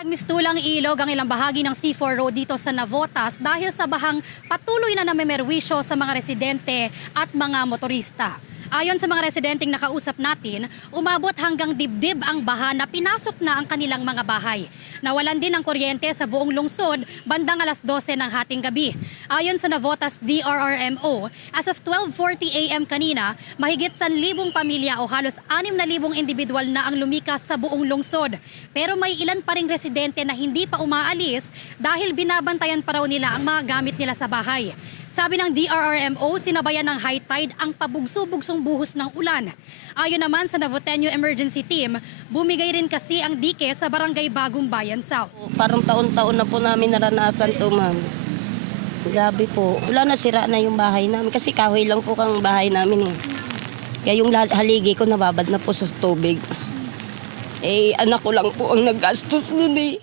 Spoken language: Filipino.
Nagmistulang ilog ang ilang bahagi ng C4 Road dito sa Navotas dahil sa bahang patuloy na namemerwisyo sa mga residente at mga motorista. Ayon sa mga residenteng nakausap natin, umabot hanggang dibdib ang baha na pinasok na ang kanilang mga bahay. Nawalan din ng kuryente sa buong lungsod bandang alas 12 ng hating gabi. Ayon sa Navotas DRRMO, as of 12:40 AM kanina, mahigit 1,000 pamilya o halos 6,000 individual na ang lumikas sa buong lungsod. Pero may ilan pa ring residente na hindi pa umaalis dahil binabantayan pa raw nila ang mga gamit nila sa bahay. Sabi ng DRRMO, sinabayan ng high tide ang pabugso-bugsong buhos ng ulan. Ayon naman sa Navoteño Emergency Team, bumigay rin kasi ang dike sa Barangay Bagong Bayan South. Parang taon-taon na po namin naranasan ito, ma'am. Grabe po. Wala na, sira na yung bahay namin. Kasi kahoy lang po kang bahay namin eh. Kaya yung haligi ko nababad na po sa tubig. Eh, anak ko lang po ang naggastos nun eh.